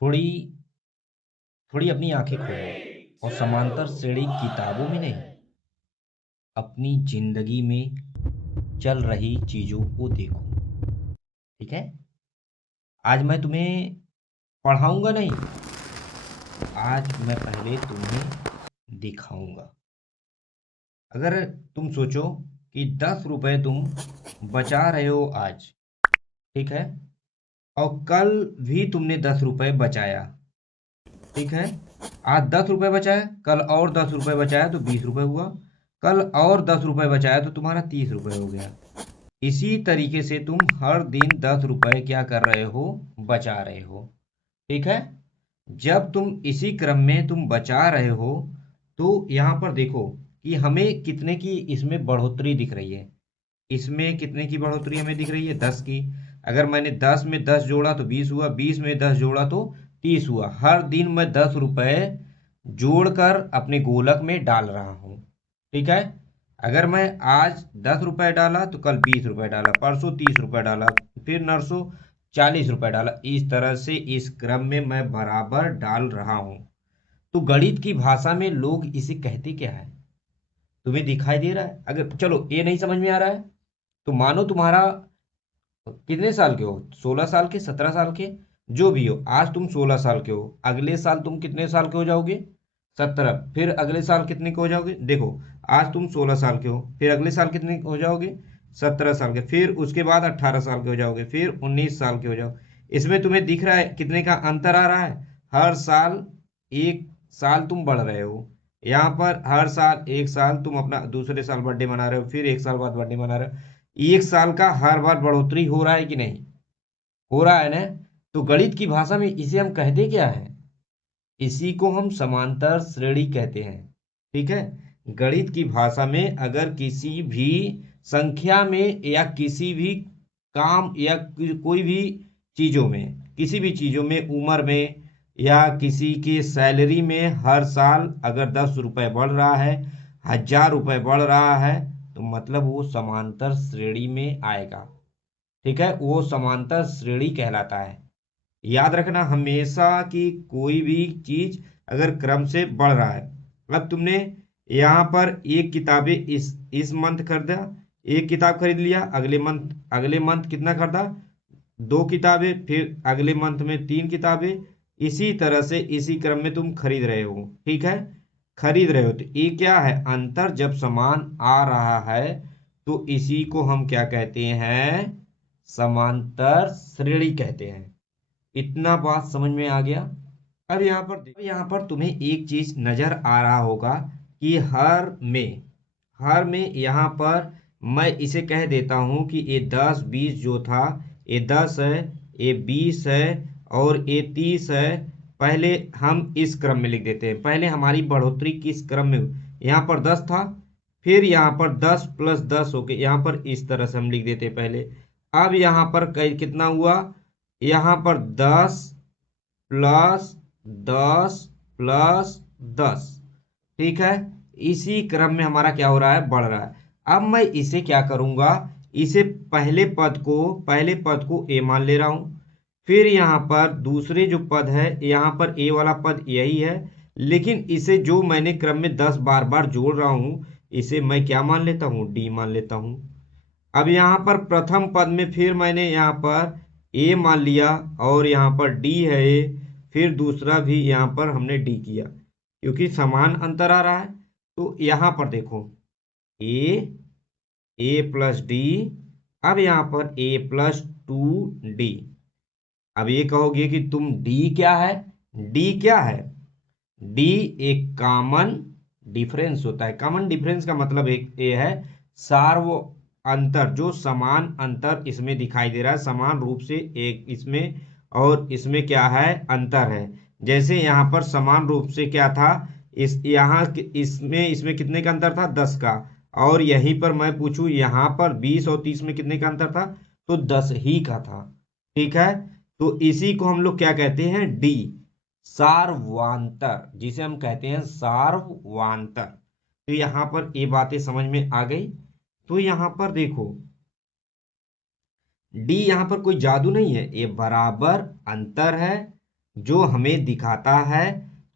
थोड़ी थोड़ी अपनी आंखें खोलो और समांतर श्रेणी किताबों में नहीं, अपनी जिंदगी में चल रही चीजों को देखो। ठीक है? आज मैं तुम्हें पढ़ाऊंगा नहीं, आज मैं पहले तुम्हें दिखाऊंगा। अगर तुम सोचो कि 10 रुपए तुम बचा रहे हो आज, ठीक है, और कल भी तुमने 10 रुपए बचाया, ठीक है, आज 10 रुपए बचाया, कल और 10 रुपए बचाया तो 20 रुपए हुआ, कल और 10 रुपए बचाया तो तुम्हारा 30 रुपए हो गया। इसी तरीके से तुम हर दिन 10 रुपए क्या कर रहे हो, बचा रहे हो। ठीक है? जब तुम इसी क्रम में तुम बचा रहे हो, तो यहाँ पर देखो कि हमें कितने की इसमें बढ़ोतरी दिख रही है। इसमें कितने की बढ़ोतरी हमें दिख रही है? 10 की। अगर मैंने 10 में 10 जोड़ा तो 20 हुआ, 20 में 10 जोड़ा तो 30 हुआ। हर दिन मैं 10 रुपए जोड़कर अपने गोलक में डाल रहा हूँ। ठीक है? अगर मैं आज 10 रुपए डाला तो कल 20 रुपए डाला, परसों 30 रुपए डाला, फिर नरसों 40 रुपए डाला। इस तरह से इस क्रम में मैं बराबर डाल रहा हूं। तो गणित की भाषा में लोग इसे कहते क्या है? तुम्हें दिखाई दे रहा है? अगर चलो ये नहीं समझ में आ रहा है तो मानो तुम्हारा कितने साल के हो, 16 साल के, 17 साल के, जो भी हो, आज तुम 16 साल के हो, अगले साल तुम कितने साल के हो जाओगे? 17। फिर अगले साल कितने के हो जाओगे? देखो, आज तुम 16 साल के हो, फिर अगले साल कितने हो जाओगे? 17 साल के, फिर उसके बाद 18 साल के हो जाओगे, फिर 19 साल के हो जाओ। इसमें तुम्हें दिख रहा है कितने का अंतर आ रहा है? हर साल 1 साल तुम बढ़ रहे हो। यहाँ पर हर साल 1 साल तुम अपना दूसरे साल बर्थडे मना रहे हो, फिर 1 साल बाद बर्थडे मना रहे हो। 1 साल का हर बार बढ़ोतरी हो रहा है कि नहीं? हो रहा है ना? तो गणित की भाषा में इसे हम कहते क्या है? इसी को हम समांतर श्रेणी कहते हैं। ठीक है? गणित की भाषा में अगर किसी भी संख्या में या किसी भी काम या कोई भी चीजों में, किसी भी चीजों में, उम्र में या किसी की सैलरी में हर साल अगर 10 रुपए बढ़ रहा है, 1000 रुपए बढ़ रहा है, तो मतलब वो समांतर श्रेणी में आएगा। ठीक है? वो समांतर श्रेणी कहलाता है। याद रखना हमेशा कि कोई भी चीज अगर क्रम से बढ़ रहा है। अब तुमने यहाँ पर एक किताबें इस मंथ खरीदा, एक किताब खरीद लिया, अगले मंथ कितना खरीदा? 2 किताबें, फिर अगले मंथ में 3 किताबें। इसी तरह से इसी क्रम में तुम खरीद रहे हो। ठीक है? खरीद रहे हो तो ये क्या है? अंतर जब समान आ रहा है तो इसी को हम क्या कहते हैं? समांतर श्रेणी कहते हैं। इतना बात समझ में आ गया? अब यहाँ पर तुम्हें एक चीज नजर आ रहा होगा कि हर में यहाँ पर मैं इसे कह देता हूँ कि ये 10 20 जो था, ये 10 है, ये 20 है और ये 30 है। पहले हम इस क्रम में लिख देते हैं। पहले हमारी बढ़ोतरी किस क्रम में यहाँ पर 10 था, फिर यहाँ पर 10 प्लस 10 हो गए, यहाँ पर इस तरह से हम लिख देते हैं पहले। अब यहाँ पर कितना हुआ? यहाँ पर 10 प्लस 10 प्लस 10। ठीक है? इसी क्रम में हमारा क्या हो रहा है? बढ़ रहा है। अब मैं इसे क्या करूंगा? इसे पहले पद को ए मान ले रहा हूं। फिर यहाँ पर दूसरे जो पद है, यहाँ पर ए वाला पद यही है, लेकिन इसे जो मैंने क्रम में 10 बार बार जोड़ रहा हूं, इसे मैं क्या मान लेता हूं? डी मान लेता हूं। अब यहाँ पर प्रथम पद में फिर मैंने यहाँ पर ए मान लिया और यहाँ पर डी है ए, फिर दूसरा भी यहाँ पर हमने डी किया, क्योंकि समान अंतर आ रहा है। तो यहाँ पर देखो, ए प्लस डी, अब यहाँ पर ए प्लस 2 डी। अब ये कहोगे कि तुम डी क्या है? डी क्या है? डी एक कॉमन डिफरेंस होता है। कॉमन डिफरेंस का मतलब एक ये है, सार्व अंतर, जो समान अंतर इसमें दिखाई दे रहा है, समान रूप से एक इसमें और इसमें क्या है? अंतर है। जैसे यहाँ पर समान रूप से क्या था? इसमें कितने का अंतर था? 10 का। और यहीं पर मैं पूछूं, यहाँ पर 20 और 30 में कितने का अंतर था? तो 10 ही का था। ठीक है? तो इसी को हम लोग क्या कहते हैं? डी, सार्ववांतर, जिसे हम कहते हैं सार्ववांतर। तो यहां पर ये बातें समझ में आ गई। तो यहां पर देखो, डी यहां पर कोई जादू नहीं है, ये बराबर अंतर है। जो हमें दिखाता है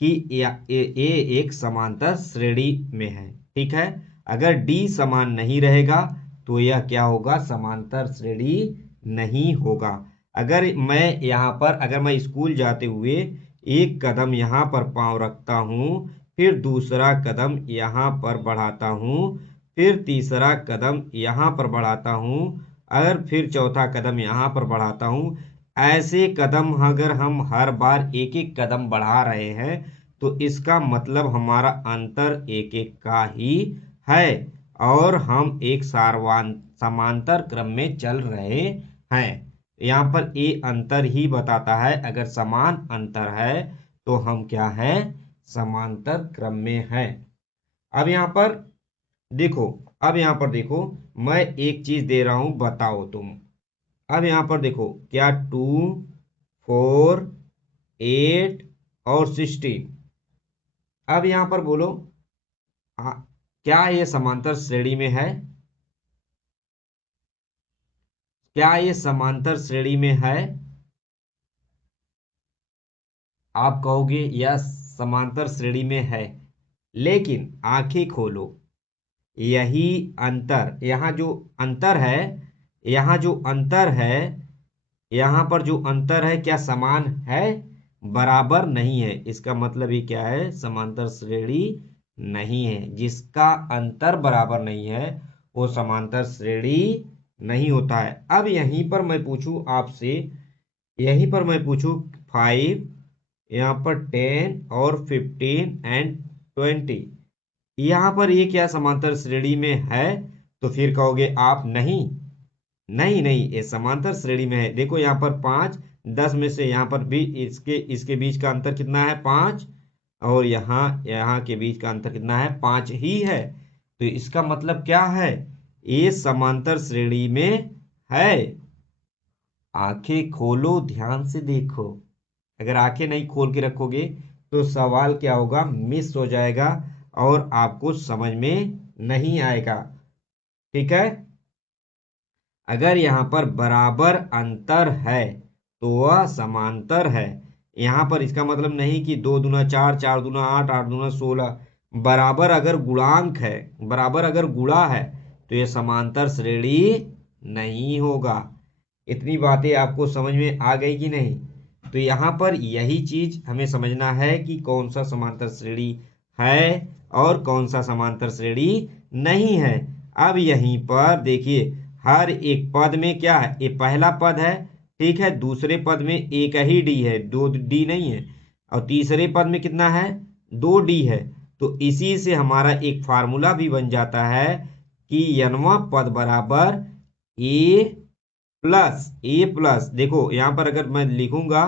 कि ये एक समांतर श्रेणी में है। ठीक है, अगर डी समान नहीं रहेगा तो यह क्या होगा, समांतर श्रेणी नहीं होगा। अगर मैं स्कूल जाते हुए एक कदम यहाँ पर पांव रखता हूँ, फिर दूसरा कदम यहाँ पर बढ़ाता हूँ, फिर तीसरा कदम यहाँ पर बढ़ाता हूँ, अगर फिर चौथा कदम यहाँ पर बढ़ाता हूँ, ऐसे कदम अगर हम हर बार एक एक कदम बढ़ा रहे हैं तो इसका मतलब हमारा अंतर एक एक का ही है और हम एक समांतर क्रम में चल रहे हैं। यहाँ पर ए अंतर ही बताता है, अगर समान अंतर है तो हम क्या है, समांतर क्रम में है। अब यहाँ पर देखो, मैं एक चीज दे रहा हूं, बताओ तुम। अब यहाँ पर देखो, क्या 2, 4, 8 और 16, अब यहाँ पर बोलो क्या ये समांतर श्रेणी में है? क्या ये समांतर श्रेणी में है? आप कहोगे यह समांतर श्रेणी में है, लेकिन आंखें खोलो, यही अंतर, यहाँ जो अंतर है, यहाँ जो अंतर है, यहाँ पर जो अंतर है क्या समान है? बराबर नहीं है। इसका मतलब ये क्या है, समांतर श्रेणी नहीं है। जिसका अंतर बराबर नहीं है वो समांतर श्रेणी नहीं होता है। अब यहीं पर मैं पूछूं आपसे, यहीं पर मैं पूछूं 5, यहाँ पर 10 और 15 एंड 20, यहाँ पर ये क्या समांतर श्रेणी में है? तो फिर कहोगे आप नहीं नहीं नहीं, ये समांतर श्रेणी में है। देखो यहाँ पर 5, 10 में से यहाँ पर भी इसके बीच का अंतर कितना है, 5, और यहाँ के बीच का अंतर कितना है, 5 ही है। तो इसका मतलब क्या है, ये समांतर श्रेणी में है। आंखें खोलो, ध्यान से देखो। अगर आंखें नहीं खोल के रखोगे तो सवाल क्या होगा, मिस हो जाएगा और आपको समझ में नहीं आएगा। ठीक है, अगर यहाँ पर बराबर अंतर है तो वह समांतर है। यहाँ पर इसका मतलब नहीं कि 2 दूना 4, 4 दूना 8, 8 दूना 16, बराबर अगर गुणांक है, बराबर अगर गुणा है तो यह समांतर श्रेणी नहीं होगा। इतनी बातें आपको समझ में आ गई कि नहीं? तो यहाँ पर यही चीज हमें समझना है कि कौन सा समांतर श्रेणी है और कौन सा समांतर श्रेणी नहीं है। अब यहीं पर देखिए, हर एक पद में क्या है, ये पहला पद है, ठीक है, दूसरे पद में एक ही डी है, 2 डी नहीं है, और तीसरे पद में कितना है, 2 डी है। तो इसी से हमारा एक फार्मूला भी बन जाता है कि यनवा पद बराबर ए प्लस, देखो यहाँ पर अगर मैं लिखूंगा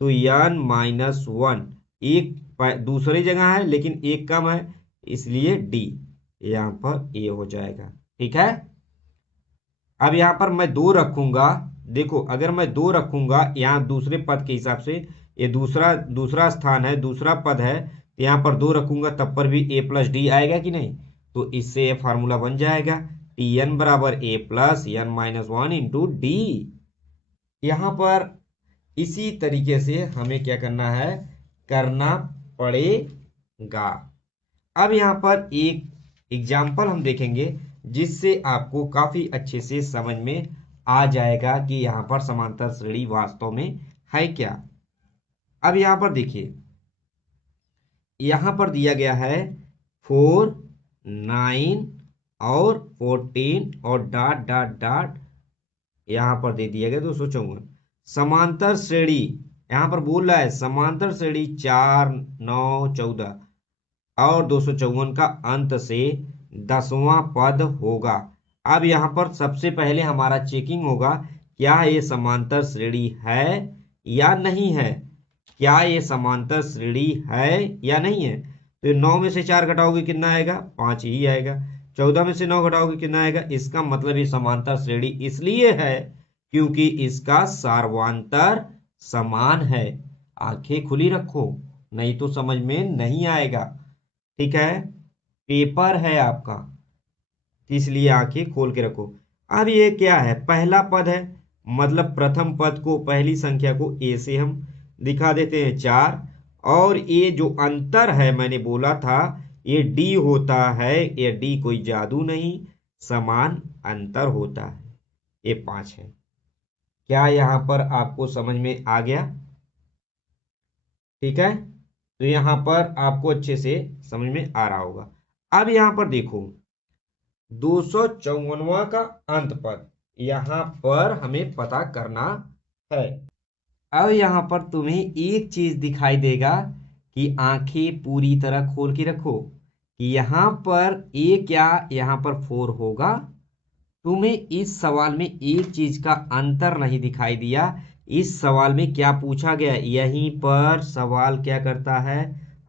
तो n-1, एक दूसरी जगह है लेकिन एक कम है, इसलिए डी, यहाँ पर ए हो जाएगा। ठीक है, अब यहाँ पर मैं 2 रखूंगा, देखो अगर मैं 2 रखूंगा यहाँ दूसरे पद के हिसाब से, ये दूसरा स्थान है, दूसरा पद है, तो यहाँ पर 2 रखूंगा तब पर भी a प्लस डी आएगा कि नहीं? तो इससे ये फार्मूला बन जाएगा, Tn बराबर a plus n-1 into D. यहाँ पर इसी तरीके से हमें क्या करना है, करना पड़ेगा। अब यहाँ पर एक एग्जाम्पल हम देखेंगे जिससे आपको काफी अच्छे से समझ में आ जाएगा कि यहाँ पर समांतर श्रेणी वास्तव में है क्या। अब यहाँ पर देखिए, यहाँ पर दिया गया है 4, 9 और 14 और डॉट डॉट डॉट, यहाँ पर दे दिया गया 254। समांतर श्रेणी यहाँ पर बोल रहा है, समांतर श्रेणी 4, 9, 14 और 254 का अंत से 10वां पद होगा। अब यहाँ पर सबसे पहले हमारा चेकिंग होगा, क्या ये समांतर श्रेणी है या नहीं है, क्या ये समांतर श्रेणी है या नहीं है। तो 9 में से 4 घटाओगे कितना आएगा, 5 ही आएगा। 14 में से 9 घटाओगे कितना आएगा, इसका मतलब ये समांतर श्रेणी इसलिए है क्योंकि इसका सार्वंतर समान है। आंखें खुली रखो, नहीं तो समझ में नहीं आएगा। ठीक है, पेपर है आपका, इसलिए आंखें खोल के रखो। अब ये क्या है, पहला पद है, मतलब प्रथम पद को, पहली संख्या को ए से हम दिखा देते हैं 4, और ये जो अंतर है मैंने बोला था ये d होता है, ये d कोई जादू नहीं, समान अंतर होता है, ये 5 है। क्या यहां पर आपको समझ में आ गया? ठीक है, तो यहां पर आपको अच्छे से समझ में आ रहा होगा। अब यहां पर देखो 254वां का अंत पद यहां पर हमें पता करना है। अब यहां पर तुम्हें एक चीज दिखाई देगा कि आंखें पूरी तरह खोल के रखो कि यहां पर ए क्या यहां पर 4 होगा। तुम्हें इस सवाल में एक चीज का अंतर नहीं दिखाई दिया। इस सवाल में क्या पूछा गया, यहीं पर सवाल क्या करता है,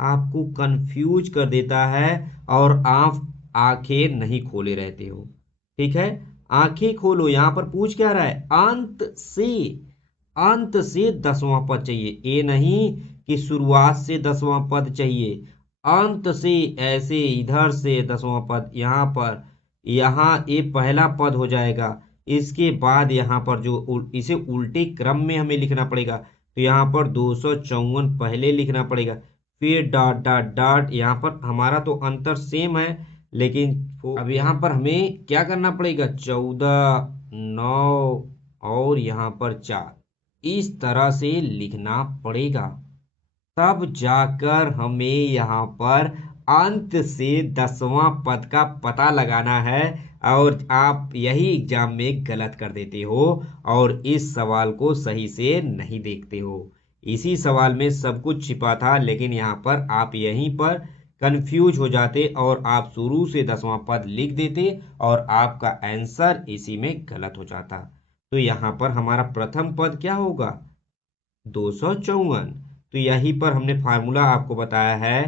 आपको कंफ्यूज कर देता है और आप आंखें नहीं खोले रहते हो। ठीक है, आंखें खोलो। यहां पर पूछ क्या रहा है, अंत से 10वां पद चाहिए। ये नहीं कि शुरुआत से 10वां पद चाहिए, अंत से, ऐसे इधर से 10वां पद। यहां पर यहाँ ये पहला पद हो जाएगा, इसके बाद यहाँ पर जो इसे उल्टे क्रम में हमें लिखना पड़ेगा, तो यहाँ पर 254 पहले लिखना पड़ेगा, फिर डॉट डॉट डॉट। यहाँ पर हमारा तो अंतर सेम है, लेकिन अब यहाँ पर हमें क्या करना पड़ेगा, 14, 9 और यहाँ पर 4, इस तरह से लिखना पड़ेगा। तब जाकर हमें यहाँ पर अंत से 10वां पद का पता लगाना है, और आप यही एग्जाम में गलत कर देते हो और इस सवाल को सही से नहीं देखते हो। इसी सवाल में सब कुछ छिपा था, लेकिन यहाँ पर आप यहीं पर कंफ्यूज हो जाते और आप शुरू से 10वां पद लिख देते और आपका आंसर इसी में गलत हो जाता। तो यहाँ पर हमारा प्रथम पद क्या होगा, 254। तो यहीं पर हमने फार्मूला आपको बताया है,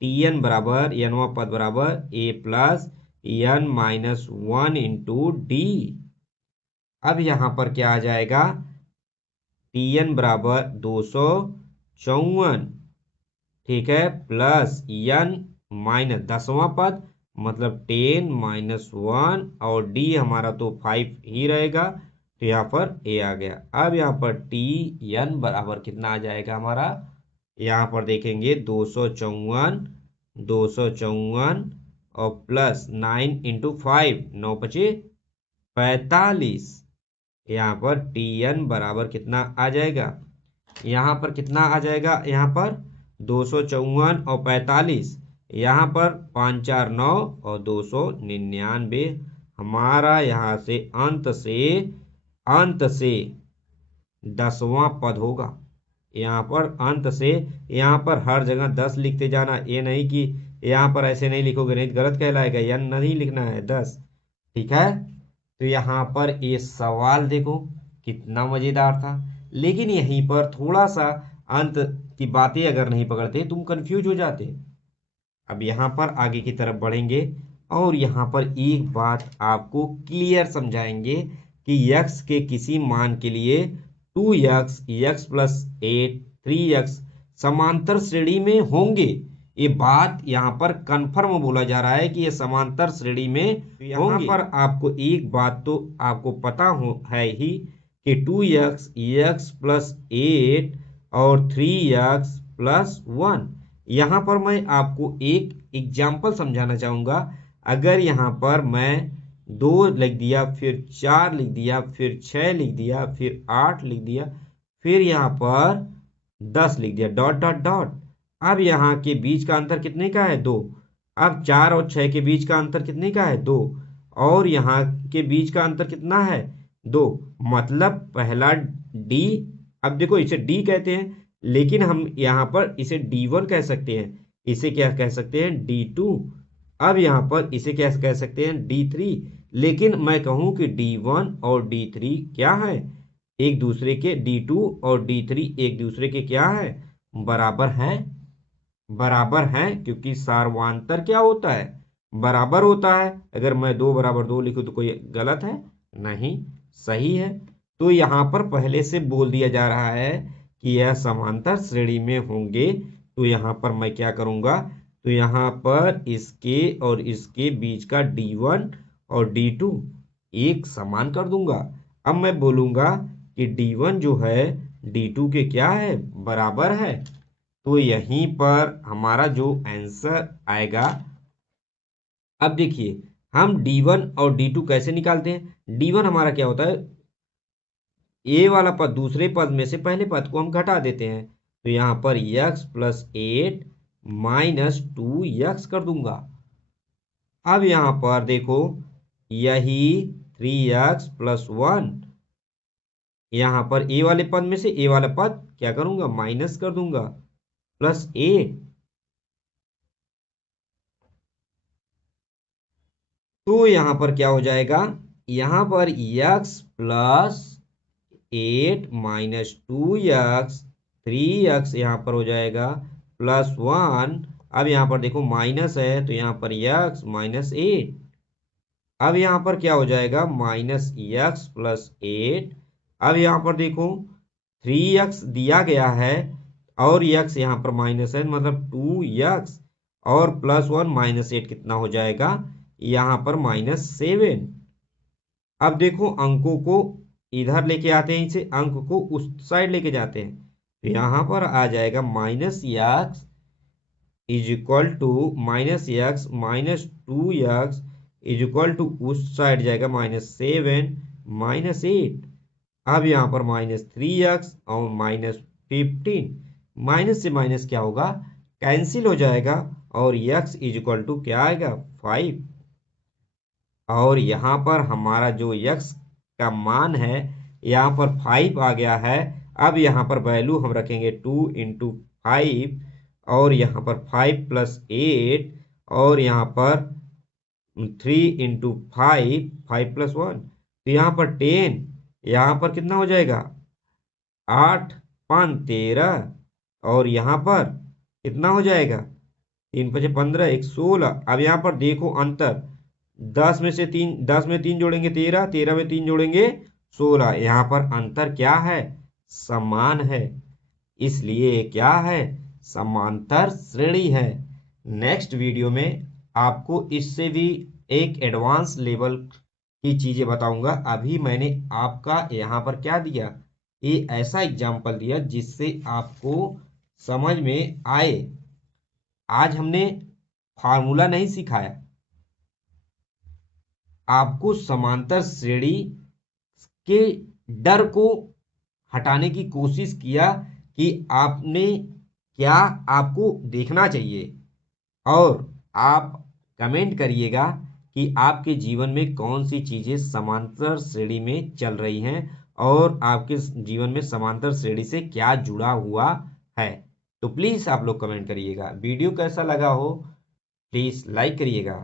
टी एन बराबर एनवा पद बराबर a plus n minus 1 into d. अब यहां पर क्या आ जाएगा, टी एन बराबर 254, ठीक है, प्लस एन माइनस 10वां पद मतलब 10 माइनस 1, और डी हमारा तो 5 ही रहेगा, तो यहाँ पर ए आ गया। अब यहाँ पर टी एन बराबर कितना आ जाएगा हमारा, यहाँ पर देखेंगे 254, 254 और प्लस 9 इंटू 5, 9 पचे 45। यहाँ पर टी एन बराबर कितना आ जाएगा, यहाँ पर कितना आ जाएगा, यहाँ पर 254 और 45, यहाँ पर 5 4 9 और 299। हमारा यहाँ से अंत से 10वां पद होगा। यहाँ पर अंत से, यहाँ पर हर जगह 10 लिखते जाना, ये नहीं कि यहाँ पर ऐसे नहीं लिखोगे, नहीं गलत कहलाएगा, या नहीं लिखना है 10। ठीक है, तो यहाँ पर ये सवाल देखो कितना मजेदार था, लेकिन यहीं पर थोड़ा सा अंत की बातें अगर नहीं पकड़ते तुम कंफ्यूज हो जाते। अब यहाँ पर आगे की तरफ बढ़ेंगे और यहाँ पर एक बात आपको क्लियर समझाएंगे कि x के किसी मान के लिए 2x, x प्लस 8, 3x समांतर श्रेणी में होंगे। ये बात यहाँ पर कंफर्म बोला जा रहा है कि ये समांतर श्रेणी में होंगे। यहाँ पर आपको एक बात तो आपको पता है ही कि 2x, x प्लस 8 और 3x प्लस 1। यहाँ पर मैं आपको एक एग्जाम्पल समझाना चाहूंगा। अगर यहाँ पर मैं 2 लिख दिया, फिर 4 लिख दिया, फिर 6 लिख दिया, फिर 8 लिख दिया, फिर यहाँ पर 10 लिख दिया, डॉट डॉट डॉट। अब यहाँ के बीच का अंतर कितने का है, 2। अब 4 और 6 के बीच का अंतर कितने का है, 2। और यहाँ के बीच का अंतर कितना है, 2। मतलब पहला डी, अब देखो इसे डी कहते हैं, लेकिन हम यहाँ पर इसे D1 कह सकते हैं, इसे क्या कह सकते हैं, D2। अब यहाँ पर इसे क्या कह सकते हैं, D3। लेकिन मैं कहूँ कि D1 और D3 क्या है, एक दूसरे के, D2 और D3 एक दूसरे के क्या है, बराबर हैं। बराबर हैं क्योंकि सार्वंतर क्या होता है, बराबर होता है। अगर मैं 2 बराबर 2 लिखूं तो कोई गलत है, नहीं, सही है। तो यहाँ पर पहले से बोल दिया जा रहा है कि यह समांतर श्रेणी में होंगे, तो यहाँ पर मैं क्या करूंगा, तो यहाँ पर इसके और इसके बीच का D1 और D2 एक समान कर दूंगा। अब मैं बोलूंगा कि D1 जो है D2 के क्या है, बराबर है। तो यहीं पर हमारा जो आंसर आएगा, अब देखिए हम D1 और D2 कैसे निकालते हैं। D1 हमारा क्या होता है, ए वाला पद दूसरे पद में से पहले पद को हम घटा देते हैं, तो यहाँ पर x प्लस 8 माइनस 2x कर दूंगा। अब यहाँ पर देखो यही 3x प्लस 1, यहाँ पर ए वाले पद में से ए वाला पद क्या करूंगा, माइनस कर दूंगा, प्लस 8। तो यहाँ पर क्या हो जाएगा, यहाँ पर x plus 8 minus 2x, 3x यहाँ पर हो जाएगा प्लस 1। अब यहाँ पर देखो माइनस है तो यहाँ पर x माइनस 8। अब यहाँ पर क्या हो जाएगा, माइनस x प्लस 8। अब यहाँ पर देखो 3x दिया गया है और x यहाँ पर माइनस है, मतलब 2x और प्लस 1 माइनस 8 कितना हो जाएगा, यहाँ पर माइनस 7। अब देखो अंकों को इधर लेके आते हैं, इसे अंक को उस साइड लेके जाते हैं, तो यहाँ पर आ जाएगा minus x is equal to minus x minus 2x is equal to उस साइड जाएगा माइनस 7 माइनस 8। अब यहाँ पर माइनस 3x और माइनस 15, माइनस से माइनस क्या होगा, कैंसिल हो जाएगा और x इज इक्वल टू क्या आएगा, 5। और यहाँ पर हमारा जो x का मान है यहाँ पर 5 आ गया है। अब यहाँ पर वैल्यू हम रखेंगे 2 इंटू 5 और यहाँ पर 5 प्लस 8 और यहाँ पर 3 इंटू 5, 5 प्लस 1, तो यहाँ पर 10, यहाँ पर कितना हो जाएगा, 8 5 13 और यहाँ पर कितना हो जाएगा, 3 5 15 1 16। अब यहाँ पर देखो अंतर, 10 में से 3, 10 में 3 जोड़ेंगे 13, 13 में 3 जोड़ेंगे 16। यहाँ पर अंतर क्या है, समान है, इसलिए क्या है, समांतर श्रेणी है। नेक्स्ट वीडियो में आपको इससे भी एक एडवांस लेवल की चीजें बताऊंगा। अभी मैंने आपका यहाँ पर क्या दिया, ये ऐसा एग्जाम्पल दिया जिससे आपको समझ में आए। आज हमने फार्मूला नहीं सिखाया, आपको समांतर श्रेणी के डर को हटाने की कोशिश किया कि आपने क्या, आपको देखना चाहिए। और आप कमेंट करिएगा कि आपके जीवन में कौन सी चीजें समांतर श्रेणी में चल रही हैं और आपके जीवन में समांतर श्रेणी से क्या जुड़ा हुआ है। तो प्लीज आप लोग कमेंट करिएगा। वीडियो कैसा लगा हो प्लीज लाइक करिएगा।